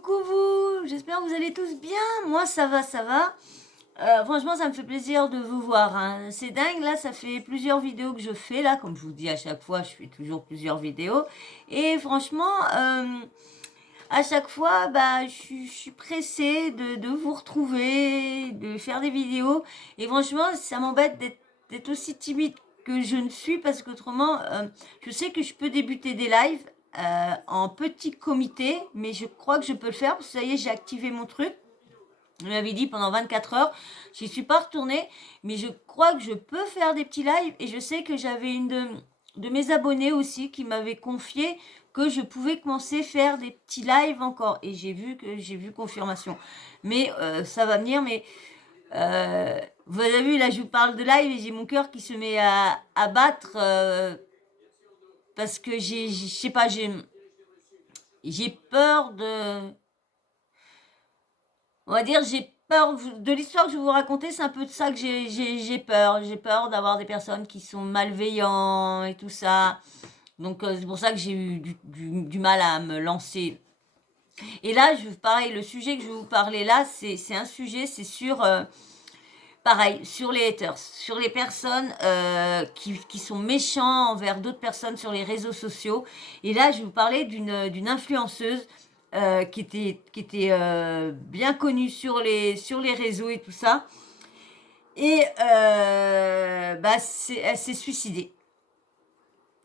coucou vous, j'espère que vous allez tous bien. Moi ça va, ça va. Franchement ça me fait plaisir de vous voir, hein. C'est dingue, là ça fait plusieurs vidéos que je fais, là comme je vous dis à chaque fois, je fais toujours plusieurs vidéos. Et franchement, à chaque fois, bah, je suis pressée de vous retrouver, de faire des vidéos. Et franchement ça m'embête d'être aussi timide que je ne suis, parce qu'autrement, je sais que je peux débuter des lives en petit comité, mais je crois que je peux le faire, parce que ça y est, j'ai activé mon truc. Je m'avais dit pendant 24 heures, j'y suis pas retournée, mais je crois que je peux faire des petits lives. Et je sais que j'avais une de mes abonnés aussi qui m'avait confié que je pouvais commencer à faire des petits lives encore. Et j'ai vu confirmation. Mais ça va venir, mais vous avez vu, là je vous parle de live et j'ai mon cœur qui se met à battre, parce que je sais pas, j'ai peur on va dire, j'ai peur de l'histoire que je vais vous raconter, c'est un peu de ça que j'ai peur. J'ai peur d'avoir des personnes qui sont malveillants et tout ça. Donc c'est pour ça que j'ai eu du mal à me lancer. Et là, pareil, le sujet que je vais vous parler là, c'est un sujet, c'est sur, pareil, sur les haters, sur les personnes qui sont méchants envers d'autres personnes sur les réseaux sociaux. Et là, je vais vous parler d'une influenceuse qui était bien connue sur les réseaux et tout ça. Et bah, elle s'est suicidée.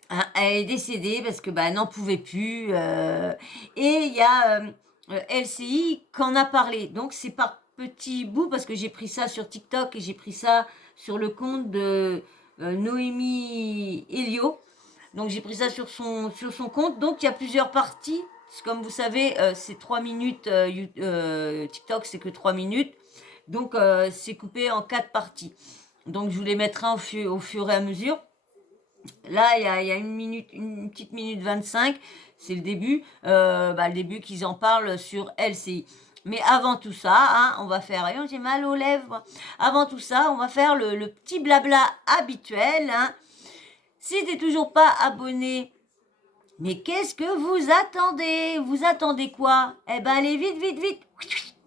Hein, elle est décédée parce que bah, elle n'en pouvait plus. Et il y a LCI qui en a parlé. Donc c'est par petits bouts, parce que j'ai pris ça sur TikTok et j'ai pris ça sur le compte de Noémie Elio. Donc j'ai pris ça sur son compte. Donc il y a plusieurs parties. Comme vous savez, c'est 3 minutes. TikTok, c'est que 3 minutes. Donc c'est coupé en 4 parties. Donc je vous les mettrai au fur et à mesure. Là, il y a une petite minute 25, c'est le début. Le début qu'ils en parlent sur LCI. Mais avant tout ça, hein, on va faire... J'ai mal aux lèvres. Avant tout ça, on va faire le petit blabla habituel. Hein. Si tu n'es toujours pas abonné, mais qu'est-ce que vous attendez? Vous attendez quoi? Eh ben, allez vite, vite, vite.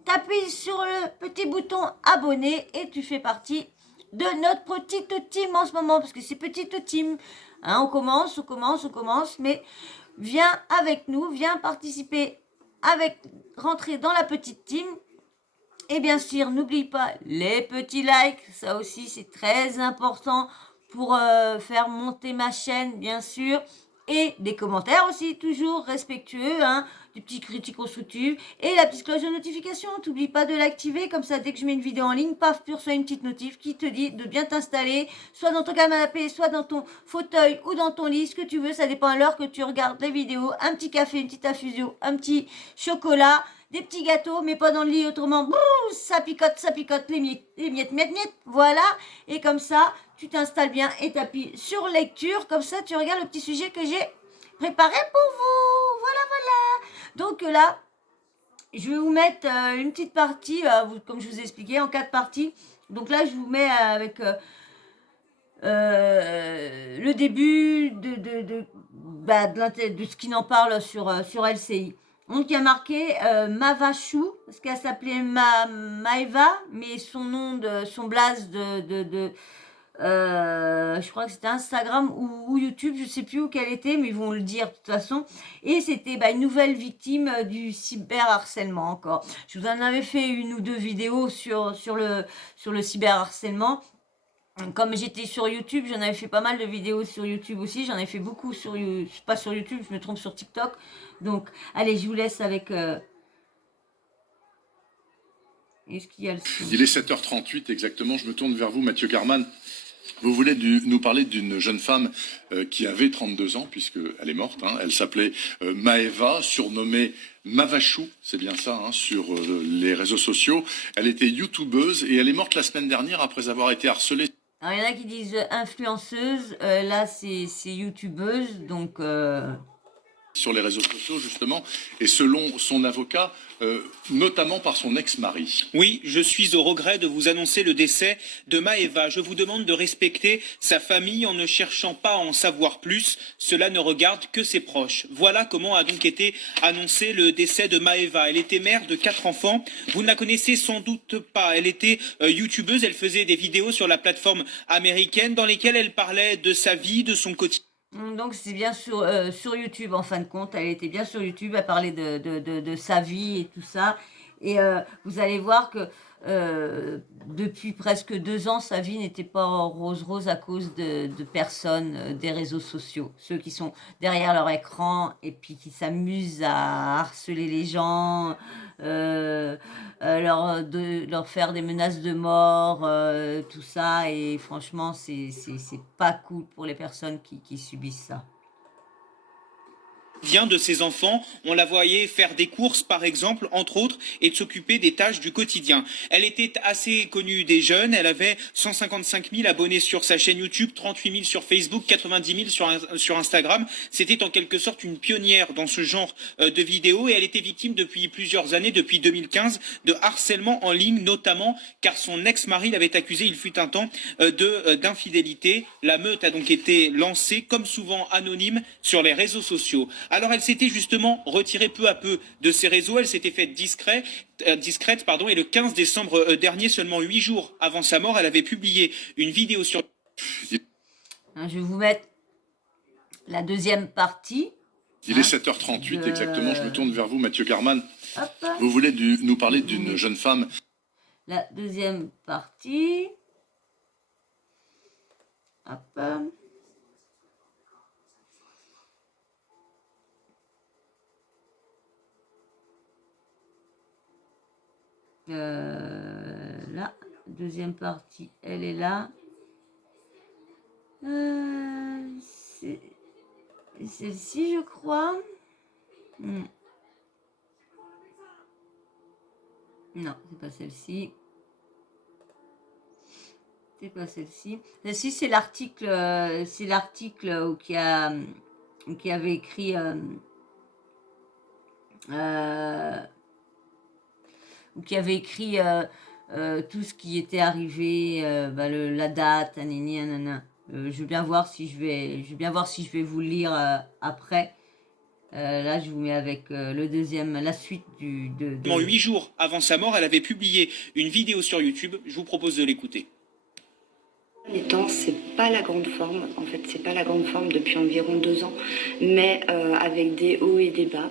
T'appuies sur le petit bouton abonner et tu fais partie de notre petite team en ce moment, parce que c'est petite team. Hein, on commence, mais viens avec nous, viens participer rentrer dans la petite team. Et bien sûr, n'oublie pas les petits likes, ça aussi c'est très important pour faire monter ma chaîne, bien sûr. Et des commentaires aussi, toujours respectueux, hein, des petits critiques constructives. Et la petite cloche de notification, n'oublie pas de l'activer, comme ça dès que je mets une vidéo en ligne, paf, tu reçois une petite notif qui te dit de bien t'installer, soit dans ton canapé, soit dans ton fauteuil ou dans ton lit, ce que tu veux, ça dépend à l'heure que tu regardes les vidéos. Un petit café, une petite infusion, un petit chocolat, des petits gâteaux, mais pas dans le lit, autrement, brrr, ça picote, les miettes, voilà. Et comme ça, tu t'installes bien et t'appuies sur lecture, comme ça, tu regardes le petit sujet que j'ai préparé pour vous. Voilà, voilà. Donc là, je vais vous mettre une petite partie, comme je vous ai expliqué, en 4 parties. Donc là, je vous mets avec le début de ce qui en parle sur LCI. Donc il y a marqué Mavachou, parce qu'elle s'appelait Maeva, mais son blaze je crois que c'était Instagram ou YouTube, je sais plus où qu'elle était, mais ils vont le dire de toute façon. Et c'était une nouvelle victime du cyberharcèlement encore. Je vous en avais fait une ou deux vidéos sur le cyberharcèlement. Comme j'étais sur YouTube, j'en avais fait pas mal de vidéos sur YouTube aussi. J'en ai fait beaucoup pas sur YouTube, je me trompe, sur TikTok. Donc, allez, je vous laisse avec... Est-ce qu'il y a le son? Il est 7h38 exactement. Je me tourne vers vous, Mathieu Garman. Vous voulez nous parler d'une jeune femme qui avait 32 ans, puisqu'elle est morte. Hein. Elle s'appelait Maeva, surnommée Mavachou, c'est bien ça, hein, sur les réseaux sociaux. Elle était youtubeuse et elle est morte la semaine dernière après avoir été harcelée. Alors, il y en a qui disent influenceuse, là c'est youtubeuse, donc... sur les réseaux sociaux, justement, et selon son avocat, notamment par son ex-mari. Oui, je suis au regret de vous annoncer le décès de Maëva. Je vous demande de respecter sa famille en ne cherchant pas à en savoir plus. Cela ne regarde que ses proches. Voilà comment a donc été annoncé le décès de Maëva. Elle était mère de 4 enfants. Vous ne la connaissez sans doute pas. Elle était youtubeuse. Elle faisait des vidéos sur la plateforme américaine dans lesquelles elle parlait de sa vie, de son quotidien. Donc c'est bien sur YouTube en fin de compte, elle était bien sur YouTube, elle parlait de sa vie et tout ça. Et vous allez voir que depuis presque 2 ans, sa vie n'était pas rose à cause de personnes des réseaux sociaux. Ceux qui sont derrière leur écran et puis qui s'amusent à harceler les gens, leur faire des menaces de mort, tout ça. Et franchement, c'est pas cool pour les personnes qui subissent ça. De ses enfants, on la voyait faire des courses par exemple, entre autres, et de s'occuper des tâches du quotidien. Elle était assez connue des jeunes, elle avait 155 000 abonnés sur sa chaîne YouTube, 38 000 sur Facebook, 90 000 sur Instagram. C'était en quelque sorte une pionnière dans ce genre de vidéos et elle était victime depuis plusieurs années, depuis 2015, de harcèlement en ligne notamment car son ex-mari l'avait accusé, il fut un temps, d'infidélité. La meute a donc été lancée, comme souvent anonyme, sur les réseaux sociaux. Alors elle s'était justement retirée peu à peu de ces réseaux, elle s'était faite discrète, et le 15 décembre dernier, seulement 8 jours avant sa mort, elle avait publié une vidéo sur... Je vais vous mettre la deuxième partie. Il est 7h38 exactement, je me tourne vers vous, Mathieu Garman. Hop. Vous voulez nous parler d'une jeune femme. La deuxième partie. Hop. Là, deuxième partie, elle est là. C'est celle-ci, je crois. Non, c'est pas celle-ci. C'est pas celle-ci. Celle-ci, c'est l'article qui avait écrit. Qui avait écrit tout ce qui était arrivé, la date, nanana. Je veux bien voir si je vais vous le lire après. Là, je vous mets avec la suite de... 8 jours avant sa mort, elle avait publié une vidéo sur YouTube. Je vous propose de l'écouter. Les temps, c'est pas la grande forme. En fait, c'est pas la grande forme depuis environ 2 ans, mais avec des hauts et des bas.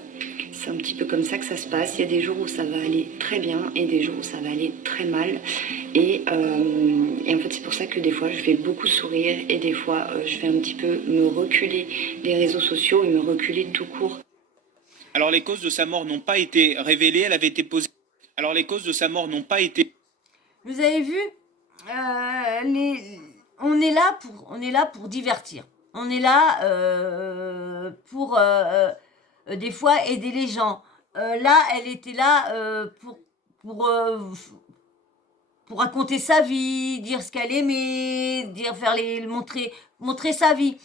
C'est un petit peu comme ça que ça se passe. Il y a des jours où ça va aller très bien et des jours où ça va aller très mal. Et en fait, c'est pour ça que des fois, je vais beaucoup sourire et des fois, je vais un petit peu me reculer des réseaux sociaux et me reculer tout court. Alors, les causes de sa mort n'ont pas été révélées. Elle avait été posée. Alors, les causes de sa mort n'ont pas été... Vous avez vu, on est là pour divertir. On est là pour... des fois aider les gens. Là, elle était là pour raconter sa vie, dire ce qu'elle aimait, montrer sa vie.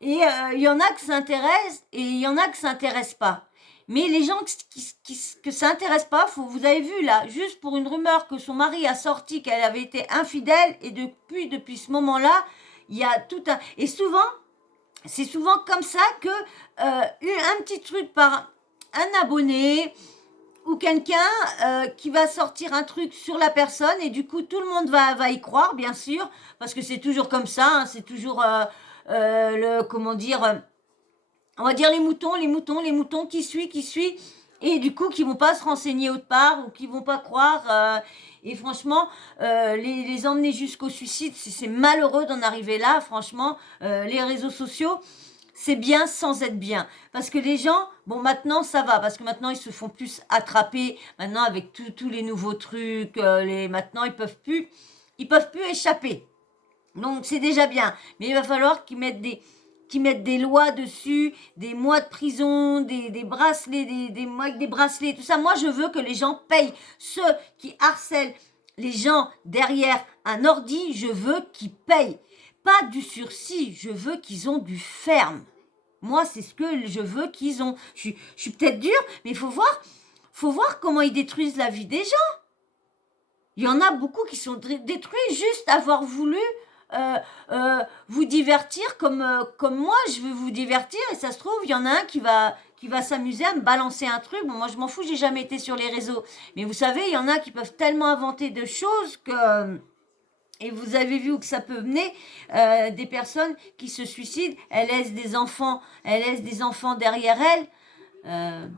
Et il y en a qui s'intéressent et il y en a qui s'intéressent pas. Mais les gens que ça intéresse pas, vous avez vu là, juste pour une rumeur que son mari a sorti qu'elle avait été infidèle et depuis ce moment-là, il y a tout un... Et c'est souvent comme ça que un petit truc par un abonné ou quelqu'un qui va sortir un truc sur la personne et du coup tout le monde va y croire, bien sûr, parce que c'est toujours comme ça, hein, c'est toujours on va dire les moutons qui suivent et du coup qui vont pas se renseigner autre part ou qui vont pas croire et franchement les emmener jusqu'au suicide, c'est malheureux d'en arriver là. Franchement, les réseaux sociaux, c'est bien sans être bien, parce que les gens, bon, maintenant ça va, parce que maintenant ils se font plus attraper, maintenant avec tous les nouveaux trucs, maintenant ils peuvent plus échapper, donc c'est déjà bien, mais il va falloir qu'ils mettent des lois dessus, des mois de prison, des bracelets, des mois avec des bracelets, tout ça. Moi, je veux que les gens payent. Ceux qui harcèlent les gens derrière un ordi, je veux qu'ils payent. Pas du sursis, je veux qu'ils ont du ferme. Moi, c'est ce que je veux qu'ils ont. Je suis peut-être dure, mais il faut voir comment ils détruisent la vie des gens. Il y en a beaucoup qui sont détruits juste avoir voulu vous divertir comme moi, je veux vous divertir. Et ça se trouve, il y en a un qui va s'amuser à me balancer un truc. Bon, moi, je m'en fous, j'ai jamais été sur les réseaux. Mais vous savez, il y en a qui peuvent tellement inventer de choses que... Et vous avez vu où que ça peut mener, des personnes qui se suicident, elles laissent des enfants derrière elles.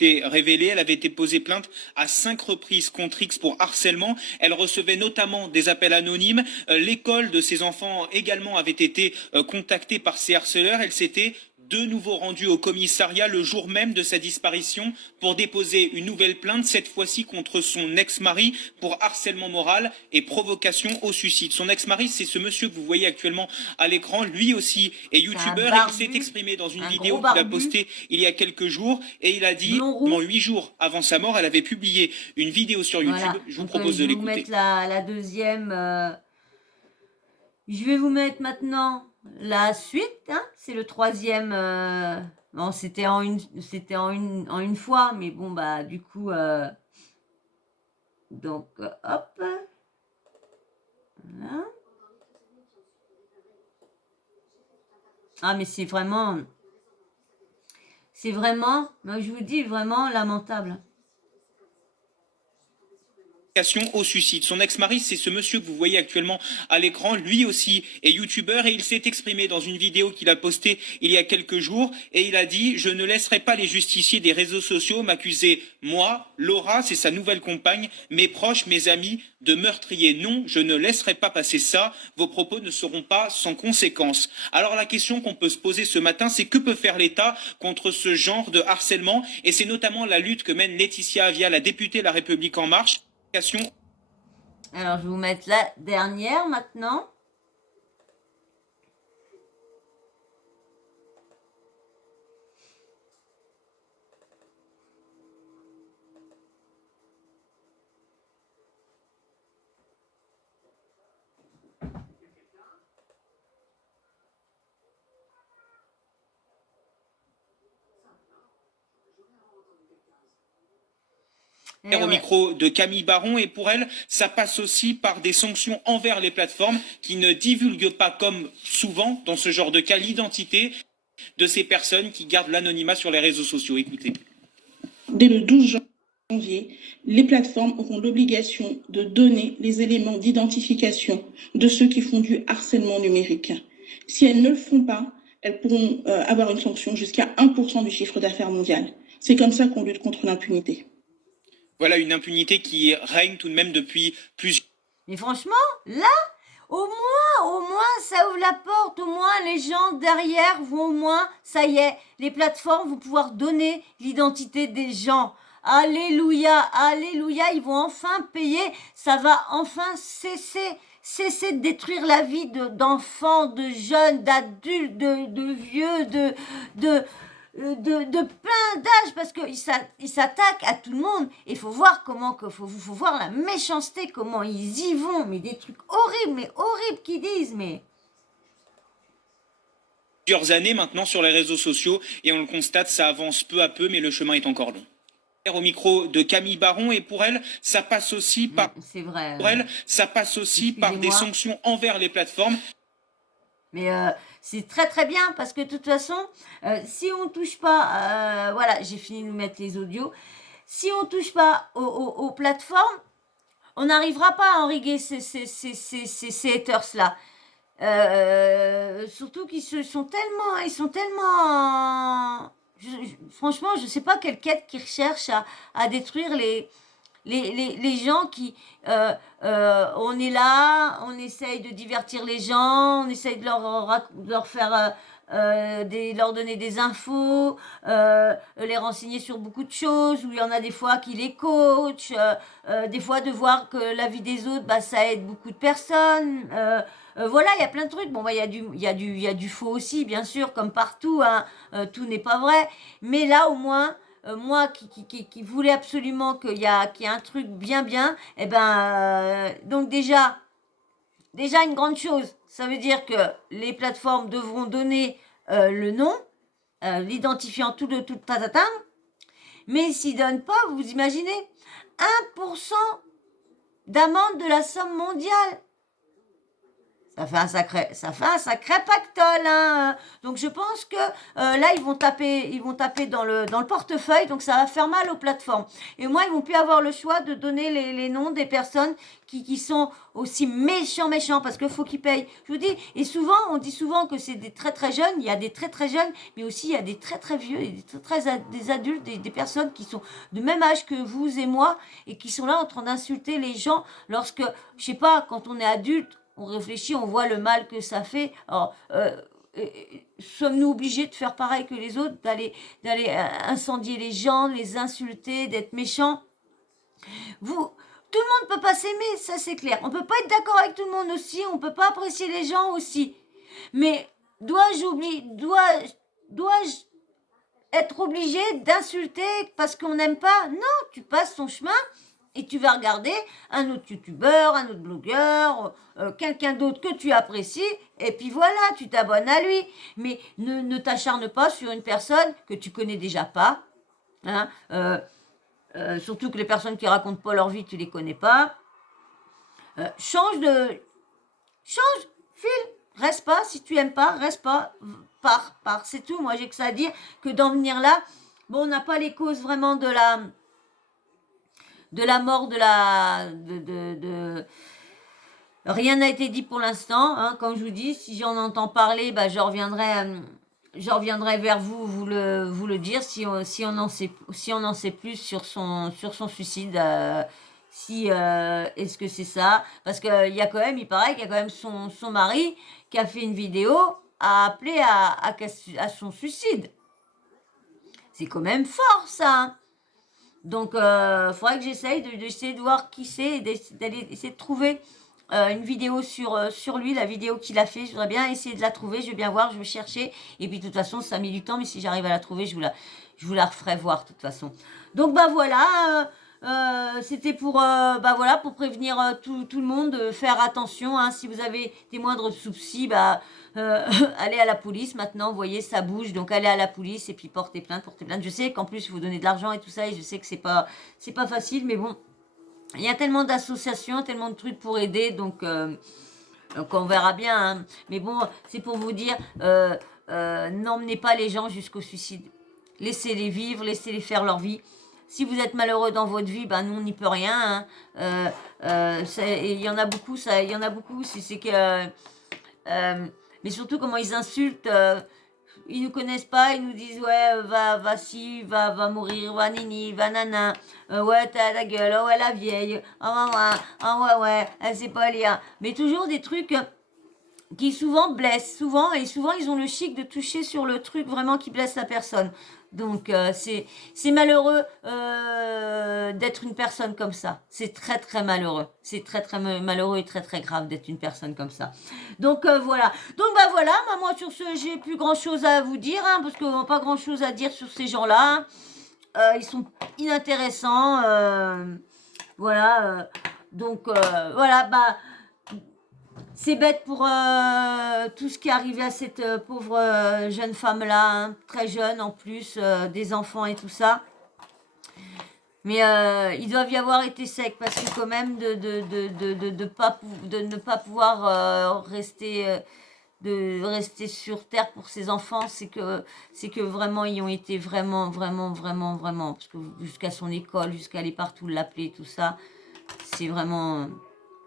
Révélée, elle avait été posée plainte à 5 reprises contre X pour harcèlement. Elle recevait notamment des appels anonymes. L'école de ses enfants également avait été contactée par ces harceleurs. Elle s'était de nouveau rendue au commissariat le jour même de sa disparition pour déposer une nouvelle plainte, cette fois-ci contre son ex-mari pour harcèlement moral et provocation au suicide. Son ex-mari, c'est ce monsieur que vous voyez actuellement à l'écran, lui aussi est youtubeur et il s'est exprimé dans une vidéo qu'il a postée il y a quelques jours et il a dit, 8 jours avant sa mort, elle avait publié une vidéo sur YouTube. Voilà. Je vous propose de l'écouter. Je vais vous mettre la deuxième. Je vais vous mettre maintenant la suite, hein, c'est le troisième. Bon, c'était en une fois, mais bon, bah, du coup, donc, hop. Voilà. Ah, mais c'est vraiment, moi, je vous dis, vraiment lamentable. Au suicide. Son ex-mari, c'est ce monsieur que vous voyez actuellement à l'écran, lui aussi est youtubeur et il s'est exprimé dans une vidéo qu'il a postée il y a quelques jours et il a dit « Je ne laisserai pas les justiciers des réseaux sociaux m'accuser, moi, Laura, c'est sa nouvelle compagne, mes proches, mes amis, de meurtrier. Non, je ne laisserai pas passer ça, vos propos ne seront pas sans conséquences. » Alors la question qu'on peut se poser ce matin, c'est que peut faire l'État contre ce genre de harcèlement et c'est notamment la lutte que mène Laetitia Avia, la députée La République En Marche. Alors, je vais vous mettre la dernière maintenant. Au micro de Camille Baron et pour elle, ça passe aussi par des sanctions envers les plateformes qui ne divulguent pas comme souvent dans ce genre de cas l'identité de ces personnes qui gardent l'anonymat sur les réseaux sociaux. Écoutez. Dès le 12 janvier, les plateformes auront l'obligation de donner les éléments d'identification de ceux qui font du harcèlement numérique. Si elles ne le font pas, elles pourront avoir une sanction jusqu'à 1% du chiffre d'affaires mondial. C'est comme ça qu'on lutte contre l'impunité. Voilà une impunité qui règne tout de même depuis plusieurs... Mais franchement, là, au moins, ça ouvre la porte. Au moins, les gens derrière vont au moins, ça y est, les plateformes vont pouvoir donner l'identité des gens. Alléluia, alléluia, ils vont enfin payer. Ça va enfin cesser de détruire la vie d'enfants, de jeunes, d'adultes, de vieux, de plein d'âges parce qu'ils s'attaquent à tout le monde et il faut voir faut voir la méchanceté, comment ils y vont, mais des trucs horribles qu'ils disent, mais... Plusieurs années maintenant sur les réseaux sociaux et on le constate, ça avance peu à peu mais le chemin est encore long. Au micro de Camille Baron et pour elle, ça passe aussi par... C'est vrai. Pour elle, ça passe aussi par des sanctions envers les plateformes. Mais c'est très très bien parce que de toute façon, si on touche pas, voilà, j'ai fini de mettre les audios. Si on touche pas aux plateformes, on n'arrivera pas à enriguer ces haters là. Surtout qu'ils sont tellement, franchement, je sais pas quelle quête qu'ils recherchent à détruire les gens qui, on est là, on essaye de divertir les gens, on essaye de leur faire, leur donner des infos, les renseigner sur beaucoup de choses, où il y en a des fois qui les coachent, des fois de voir que la vie des autres, bah, ça aide beaucoup de personnes. Voilà, il y a plein de trucs. Bon, bah, il y a du faux aussi, bien sûr, comme partout, hein, tout n'est pas vrai. Mais là, au moins... moi qui voulais absolument qu'il y a un truc bien, eh ben, donc déjà une grande chose, ça veut dire que les plateformes devront donner le nom l'identifiant tout tatata, mais s'ils ne donnent pas, vous imaginez, 1% d'amende de la somme mondiale. Ça fait un sacré pactole, hein. Donc je pense que là ils vont taper dans le portefeuille, donc ça va faire mal aux plateformes. Et moi ils vont plus avoir le choix de donner les noms des personnes qui sont aussi méchants, parce qu'il faut qu'ils payent. Je vous dis, et souvent on dit souvent que c'est des très très jeunes, il y a des très très jeunes, mais aussi il y a des très très vieux, et des adultes, des personnes qui sont de même âge que vous et moi et qui sont là en train d'insulter les gens lorsque, je sais pas, quand on est adulte. On réfléchit, on voit le mal que ça fait. Alors, sommes-nous obligés de faire pareil que les autres, d'aller incendier les gens, les insulter, d'être méchants? Tout le monde peut pas s'aimer, ça c'est clair. On peut pas être d'accord avec tout le monde aussi, on peut pas apprécier les gens aussi. Mais dois-je être obligé d'insulter parce qu'on n'aime pas? Non, tu passes ton chemin. Et tu vas regarder un autre youtubeur, un autre blogueur, quelqu'un d'autre que tu apprécies, et puis voilà, tu t'abonnes à lui. Mais ne t'acharne pas sur une personne que tu connais déjà pas. Hein, surtout que les personnes qui racontent pas leur vie, tu les connais pas. Change, file, reste pas. Si tu aimes pas, reste pas, pars. C'est tout. Moi, j'ai que ça à dire que d'en venir là. Bon, on n'a pas les causes vraiment de la mort rien n'a été dit pour l'instant, hein. Comme je vous dis, si j'en entends parler, bah, je reviendrai vers vous le dire si on en sait plus sur son suicide, est-ce que c'est ça, parce que il paraît qu'il y a quand même son mari qui a fait une vidéo à appeler à son suicide. C'est quand même fort ça. Donc, faudrait que j'essaye d'essayer de voir qui c'est et d'aller essayer de trouver une vidéo sur lui, la vidéo qu'il a fait. Je voudrais bien essayer de la trouver, je vais bien voir, je vais chercher. Et puis, de toute façon, ça a mis du temps, mais si j'arrive à la trouver, je vous la referai voir, de toute façon. Donc, bah voilà, c'était pour prévenir tout le monde de faire attention. Hein, si vous avez des moindres soucis, allez à la police maintenant, vous voyez, ça bouge, donc allez à la police et puis portez plainte. Je sais qu'en plus, vous donnez de l'argent et tout ça, et je sais que c'est pas facile, mais bon, il y a tellement d'associations, tellement de trucs pour aider, donc on verra bien. Hein. Mais bon, c'est pour vous dire, n'emmenez pas les gens jusqu'au suicide. Laissez-les vivre, laissez-les faire leur vie. Si vous êtes malheureux dans votre vie, nous on n'y peut rien. Hein. Il y en a beaucoup, c'est que... mais surtout comment ils insultent, ils nous connaissent pas, ils nous disent ouais va mourir, va nini, va nana, ouais t'as la gueule, oh ouais la vieille, ouais, elle sait pas lire, mais toujours des trucs qui souvent blessent, souvent ils ont le chic de toucher sur le truc vraiment qui blesse la personne. Donc c'est malheureux d'être une personne comme ça. C'est très très malheureux. C'est très très malheureux et très très grave d'être une personne comme ça. Donc voilà. Donc voilà. Moi sur ce, j'ai plus grand chose à vous dire, hein, parce qu'on n'a pas grand chose à dire sur ces gens-là. Ils sont inintéressants. Voilà. Donc voilà. C'est bête pour tout ce qui est arrivé à cette pauvre jeune femme-là, hein, très jeune en plus, des enfants et tout ça. Mais ils doivent y avoir été secs parce que quand même de ne pas pouvoir rester sur terre pour ses enfants, c'est que vraiment ils ont été vraiment parce que jusqu'à son école, jusqu'à aller partout l'appeler, tout ça, c'est vraiment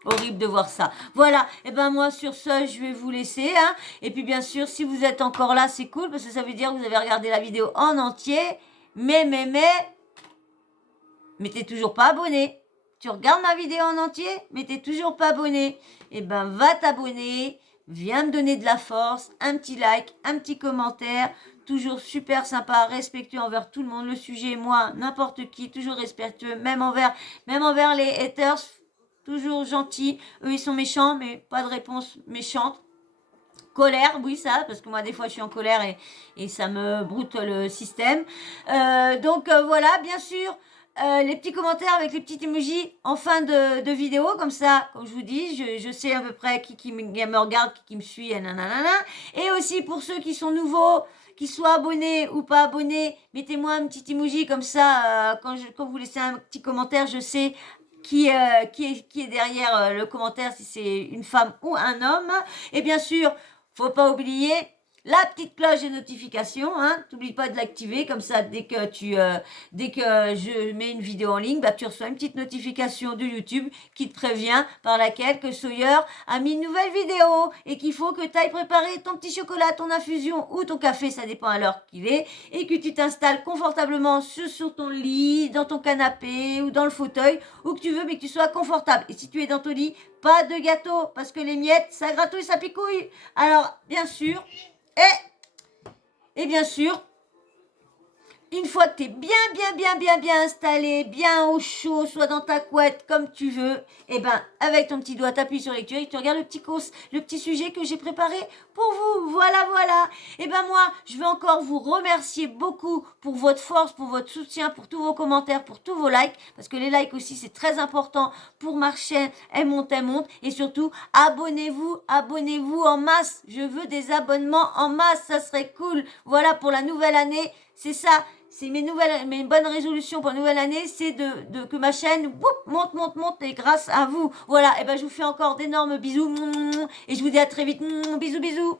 horrible de voir ça. Voilà, et moi sur ce, je vais vous laisser. Hein. Et puis bien sûr, si vous êtes encore là, c'est cool, parce que ça veut dire que vous avez regardé la vidéo en entier. Mais, t'es toujours pas abonné. Tu regardes ma vidéo en entier, mais t'es toujours pas abonné. Et va t'abonner, viens me donner de la force, un petit like, un petit commentaire. Toujours super sympa, respectueux envers tout le monde. Le sujet, moi, n'importe qui, toujours respectueux, même envers les haters. Toujours gentil. Eux, ils sont méchants, mais pas de réponse méchante. Colère, oui, ça, parce que moi, des fois, je suis en colère et ça me broute le système. Donc, voilà, bien sûr, les petits commentaires avec les petits emojis en fin de vidéo. Comme ça, comme je vous dis, je sais à peu près qui me regarde, qui me suit, et nanana. Et aussi, pour ceux qui sont nouveaux, qu'ils soient abonnés ou pas abonnés, mettez-moi un petit emoji comme ça, quand vous laissez un petit commentaire, je sais qui est derrière le commentaire, si c'est une femme ou un homme. Et bien sûr, faut pas oublier la petite cloche de notification, hein. T'oublies pas de l'activer, comme ça, dès que je mets une vidéo en ligne, bah, tu reçois une petite notification de YouTube qui te prévient par laquelle que Sawyer a mis une nouvelle vidéo et qu'il faut que tu ailles préparer ton petit chocolat, ton infusion ou ton café, ça dépend à l'heure qu'il est, et que tu t'installes confortablement sur ton lit, dans ton canapé ou dans le fauteuil, où que tu veux, mais que tu sois confortable. Et si tu es dans ton lit, pas de gâteau, parce que les miettes, ça gratouille, ça picouille. Alors, bien sûr, et bien sûr, une fois que tu es bien installé, bien au chaud, soit dans ta couette, comme tu veux, et ben avec ton petit doigt, t'appuies sur lecture et tu regardes le petit sujet que j'ai préparé pour vous. Voilà. Et ben moi, je vais encore vous remercier beaucoup pour votre force, pour votre soutien, pour tous vos commentaires, pour tous vos likes, parce que les likes aussi, c'est très important pour ma chaîne. Elle monte. Et surtout, abonnez-vous en masse. Je veux des abonnements en masse, ça serait cool. Voilà, pour la nouvelle année, c'est ça. C'est mes bonnes résolutions pour la nouvelle année, c'est que ma chaîne monte et grâce à vous. Voilà, et ben je vous fais encore d'énormes bisous et je vous dis à très vite. Bisous.